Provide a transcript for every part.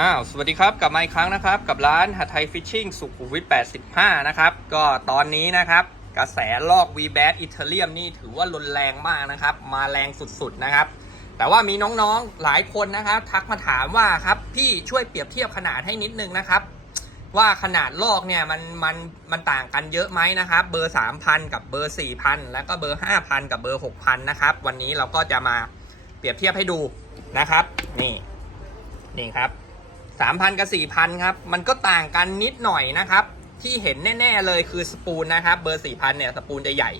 อ้าวสวัสดีครับกลับมาอีกครั้งนะครับ กับร้านหัดไทยฟิชชิ่งสุขุมวิท 85 นะครับ ก็ตอนนี้นะครับ กระแสลอก v b a t อิตาเลียมนี่ถือว่ารุนแรงมากนะครับ มาแรงสุดๆนะครับ แต่ว่ามีน้องๆหลายคนนะครับ ทักมาถามว่าครับ พี่ช่วยเปรียบเทียบขนาดให้นิดนึงนะครับ ว่าขนาดลอกเนี่ยมันมันมันต่างกันเยอะไหมนะครับ เบอร์ 3,000 กับเบอร์ 4,000 แล้วก็เบอร์ 5,000 กับเบอร์ 6,000 นะครับ วันนี้เราก็จะมาเปรียบเทียบให้ดูนะครับ นี่นี่ครับ 3,000กับ4,000ครับ มันก็ต่างกันนิดหน่อยนะครับ ที่เห็นแน่ ๆ เลยคือสปูลนะครับ เบอร์4,000เนี่ยสปูลจะใหญ่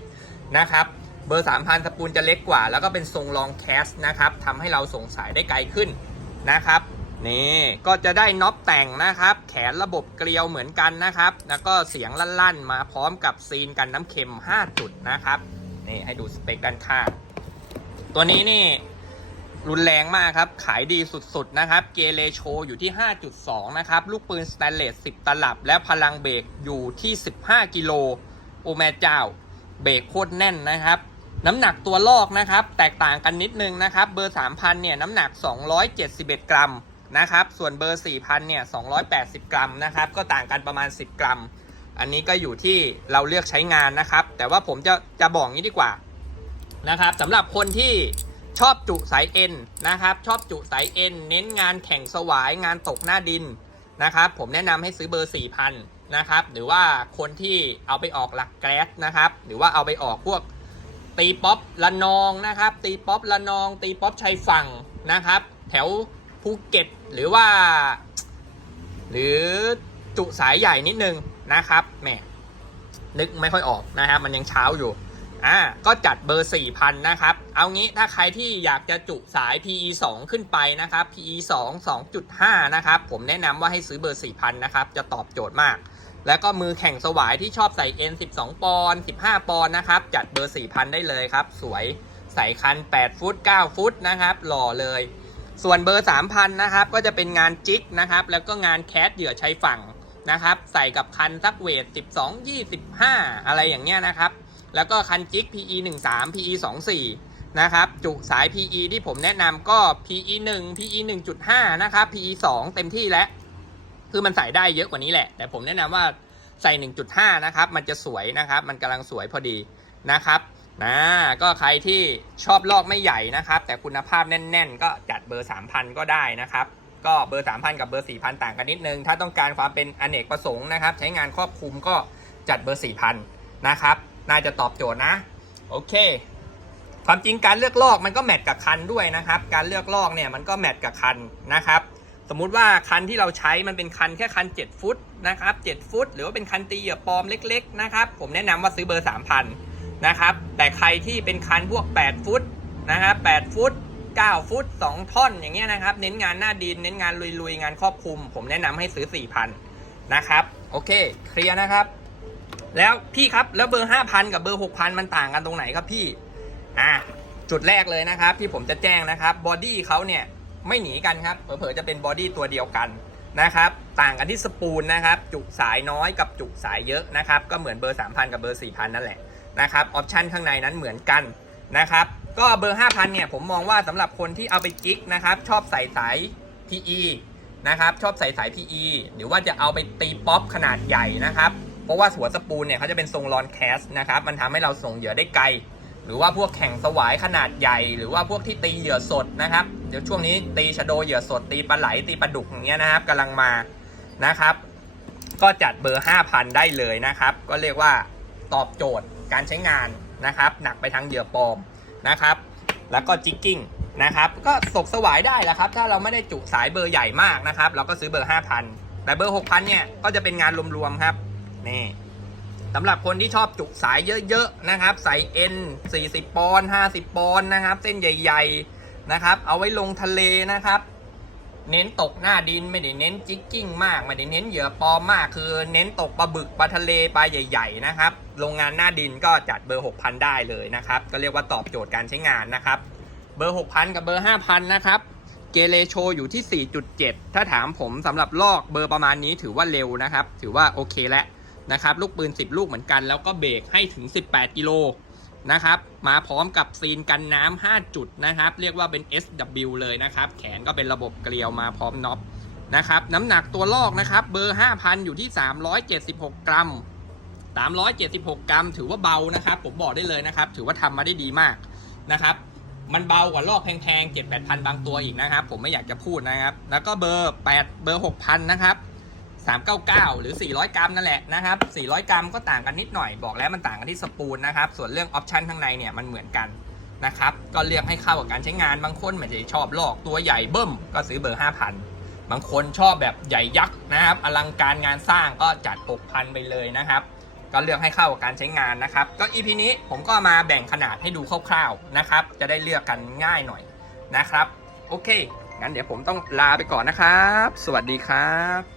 นะครับ เบอร์3,000สปูลจะเล็กกว่า แล้วก็เป็นทรงลองแคสนะครับทำให้เราส่งสายได้ไกลขึ้นนะครับนี่ก็จะได้น็อปแต่งนะครับ แขนระบบเกลียวเหมือนกันนะครับ แล้วก็เสียงลั่นๆ มาพร้อมกับซีนกันน้ำเค็ม 5 จุดนะครับ นี่ให้ดูสเปคด้านข้างตัวนี้นี่ รุนแรงมากครับ ขายดีสุดๆนะครับ เกเรโชอยู่ที่ 5.2 นะครับ ลูกปืนสแตนเลส 10 ตลับ และพลังเบรกอยู่ที่ 15 กิโล โอแม่เจ้า เบรกโคตรแน่นนะครับ น้ำหนักตัวลอกนะครับ แตกต่างกันนิดนึงนะครับ เบอร์ 3,000 เนี่ย น้ำหนัก 271 กรัมนะครับ ส่วนเบอร์ 4,000 เนี่ย 280 กรัมนะครับ ก็ต่างกันประมาณ 10 กรัม อันนี้ก็อยู่ที่เราเลือกใช้งานนะครับ แต่ว่าผมจะจะบอกงี้ดีกว่านะครับสำหรับคนที่ ชอบจุสายเอ็นนะครับ ชอบจุสายเอ็นเน้นงานแข่งสวายงานตกหน้าดินนะครับ ผมแนะนำให้ซื้อเบอร์4,000นนะครับ หรือว่าคนที่เอาไปออกหลักแก๊สนะครับ หรือว่าเอาไปออกพวกตีป๊อปละนองนะครับ ตีป๊อปละนอง ตีป๊อปชายฝั่งนะครับ แถวภูเก็ตหรือว่า หรือจุสายใหญ่นิดนึงนะครับแหมนึกไม่ค่อยออกนะครับ มันยังเช้าอยู่อ่าก็จัดเบอร์4,000นะครับ เอางี้ถ้าใครที่อยากจะจุสาย PE 2 ขึ้นไปนะครับ PE 2 2.5 นะครับ ผมแนะนำว่าให้ซื้อเบอร์ 4,000 นะครับ จะตอบโจทย์มาก แล้วก็มือแข่งสวายที่ชอบใส่ N 12 ปอนด์15 ปอนด์นะครับ จัดเบอร์ 4,000 ได้เลยครับ สวยใส่คัน 8 ฟุต 9 ฟุตนะครับ หล่อเลย ส่วนเบอร์ 3,000 นะครับ ก็จะเป็นงานจิกนะครับ แล้วก็งานแคสเหยื่อชายฝั่งนะครับ ใส่กับคันซักเวท 12 25 อะไรอย่างเงี้ยนะครับ แล้วก็คันจิก PE 1 3 PE 2 4 นะครับ จุสาย PE ที่ผมแนะนำก็ PE 1 PE 1.5 นะครับ PE 2 เต็มที่แล้ว คือมันใส่ได้เยอะกว่านี้แหละ แต่ผมแนะนำว่าใส่ 1.5 นะครับ มันจะสวยนะครับ มันกำลังสวยพอดีนะครับนะก็ใครที่ชอบลอกไม่ใหญ่นะครับ แต่คุณภาพแน่น ๆ ก็จัดเบอร์ 3,000 ก็ได้นะครับ ก็เบอร์ 3,000 กับเบอร์ 4,000 ต่างกันนิดนึง ถ้าต้องการความเป็นอเนกประสงค์นะครับ ใช้งานครอบคลุมก็จัดเบอร์ 4,000 นะครับ น่าจะตอบโจทย์นะ โอเค ความจริงการเลือกลอกมันก็แมทกับคันด้วยนะครับ การเลือกลอกเนี่ยมันก็แมทกับคันนะครับ สมมุติว่าคันที่เราใช้มันเป็นคันแค่คัน 7 ฟุตนะครับ7ฟุต หรือว่าเป็นคันตีเหยื่อปลอมเล็กๆนะครับผมแนะนำว่าซื้อเบอร์ 3,000นะครับแต่ใครที่เป็นคันพวก 8 ฟุตนะครับ8ฟุต 9 ฟุต 2 ท่อนอย่างเงี้ยนะครับ เน้นงานหน้าดิน เน้นงานลุยๆ งานครอบคลุม ผมแนะนำให้ซื้อ 4,000นะครับ โอเค เคลียร์นะครับ แล้วพี่ครับ แล้วเบอร์ 5,000 กับเบอร์ 6,000 มันต่างกันตรงไหนครับพี่ อ่าจุดแรกเลยนะครับ ที่ผมจะแจ้งนะครับบอดี้เขาเนี่ยไม่หนีกันครับเผลอๆจะเป็นบอดี้ตัวเดียวกันนะครับ ต่างกันที่สปูลนะครับ จุสายน้อยกับจุสายเยอะนะครับ ก็เหมือนเบอร์ 3,000 กับเบอร์ 4,000 นั่นแหละนะครับออปชันข้างในนั้นเหมือนกันนะครับ ก็เบอร์ 5,000 เนี่ยผมมองว่าสำหรับคนที่เอาไปจิกนะครับ ชอบใส่สาย PE นะครับ ชอบใส่สาย PE หรือว่าจะเอาไปตีป๊อปขนาดใหญ่นะครับ เพราะว่าหัวสปูลเนี่ยเขาจะเป็นทรงลอนแคสนะครับ มันทำให้เราส่งเหยื่อได้ไกล หรือว่าพวกแข่งสวายขนาดใหญ่ หรือว่าพวกที่ตีเหยื่อสดนะครับ เดี๋ยวช่วงนี้ตีชะโดเหยื่อสด ตีปลาไหลตีปลาดุกอย่างเงี้ยนะครับกำลังมานะครับ ก็จัดเบอร์ 5,000 ได้เลยนะครับ ก็เรียกว่าตอบโจทย์การใช้งานนะครับ หนักไปทางเหยื่อปลอมนะครับ แล้วก็จิกกิ้งนะครับ ก็สกสวายได้แหละครับ ถ้าเราไม่ได้จุสายเบอร์ใหญ่มากนะครับ เราก็ซื้อเบอร์ 5,000 แต่เบอร์ 6,000 เนี่ย ก็จะเป็นงานรวมๆครับ นี่ สำหรับคนที่ชอบจุสายเยอะๆนะครับ ใส่ N 40 ปอนด์50 ปอนด์นะครับ เส้นใหญ่ ๆนะครับ เอาไว้ลงทะเลนะครับ เน้นตกหน้าดินไม่ได้เน้นจิกกิ้งมากไม่ได้เน้นเหยื่อปลอมมากคือเน้นตกปลาบึกปลาทะเลปลาใหญ่ ๆ นะครับโรงงานหน้าดินก็จัดเบอร์ 6,000 ได้เลยนะครับ ก็เรียกว่าตอบโจทย์การใช้งานนะครับเบอร์ 6,000 กับเบอร์ 5,000 นะครับเกเรโชอยู่ที่ 4.7 ถ้าถามผมสำหรับลอกเบอร์ประมาณนี้ถือว่าเร็วนะครับ ถือว่าโอเคแล้ว นะครับ ลูกปืน 10 ลูกเหมือนกัน แล้วก็เบรกให้ถึง 18 กิโลนะครับ มาพร้อมกับซีนกันน้ำ5จุดนะครับ เรียกว่าเป็น SW เลยนะครับ แขนก็เป็นระบบเกลียวมาพร้อมน็อปนะครับ น้ำหนักตัวลอกนะครับ เบอร์ 5,000 อยู่ที่ 376 กรัม 376 กรัม ถือว่าเบานะครับ ผมบอกได้เลยนะครับ ถือว่าทำมาได้ดีมากนะครับ มันเบากว่าลอกแพงๆ 7 8 0 0บางตัวอีกนะครับ ผมไม่อยากจะพูดนะครับ แล้วก็เบอร์ 8 เบอร์ 6,000 นะครับ 399 หรือ 400 กรัมนั่นแหละนะครับ 400 กรัมก็ต่างกันนิดหน่อย บอกแล้วมันต่างกันที่สปูลนะครับ ส่วนเรื่องออปชันข้างในเนี่ยมันเหมือนกันนะครับ ก็เลือกให้เข้ากับการใช้งาน บางคนไม่ได้ชอบลอกตัวใหญ่เบิ้มก็ซื้อเบอร์ 5,000 บางคนชอบแบบใหญ่ยักษ์นะครับ อลังการงานสร้างก็จัด 6,000 ไปเลยนะครับ ก็เลือกให้เข้ากับการใช้งานนะครับ ก็ EP นี้ผมก็มาแบ่งขนาดให้ดูคร่าวๆนะครับ จะได้เลือกกันง่ายหน่อยนะครับ โอเค งั้นเดี๋ยวผมต้องลาไปก่อนนะครับ สวัสดีครับ